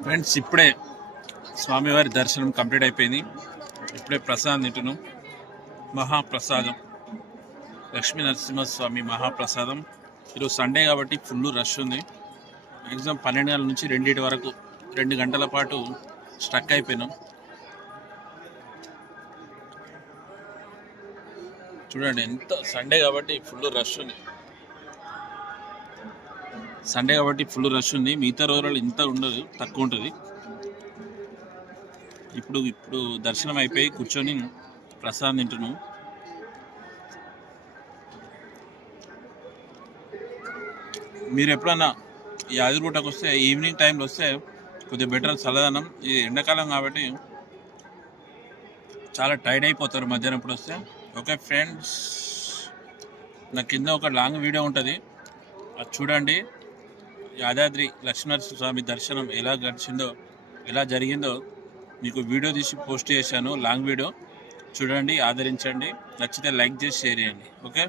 Friends, ఇప్పుడే స్వామివారి దర్శనం కంప్లీట్ అయిపోయింది. ఇప్పుడే ప్రసాదం తింటున్నాం. మహాప్రసాదం, లక్ష్మీ నరసింహస్వామి మహాప్రసాదం. ఈరోజు సండే కాబట్టి ఫుల్ రష్ ఉంది. మ్యాక్సిమం 12 గంటల నుంచి 2 వరకు 2 గంటల పాటు స్ట్రక్ అయిపోయినాం. చూడండి, ఎంత సండే కాబట్టి ఫుల్ రష్ ఉంది. మిగతా రోజులలో ఇంత ఉండదు, తక్కువ ఉంటుంది. ఇప్పుడు దర్శనం అయిపోయి కూర్చొని ప్రసాదం తింటున్నాం. మీరు ఎప్పుడన్నా ఈ యాదగిరిగుట్టకు వస్తే ఈవినింగ్ టైంలో వస్తే కొద్దిగా బెటర్, చల్లదనం. ఇది ఎండాకాలం కాబట్టి చాలా టైర్డ్ అయిపోతారు మధ్యాహ్నం ఇప్పుడు వస్తే. ఓకే ఫ్రెండ్స్, నా కింద ఒక లాంగ్ వీడియో ఉంటుంది, అది చూడండి. యాదాద్రి లక్ష్మీనరసింహస్వామి దర్శనం ఎలా జరిగిందో మీకు వీడియో తీసి పోస్ట్ చేశాను. లాంగ్ వీడియో చూడండి, ఆదరించండి. నచ్చితే లైక్ చేసి షేర్ చేయండి. ఓకే.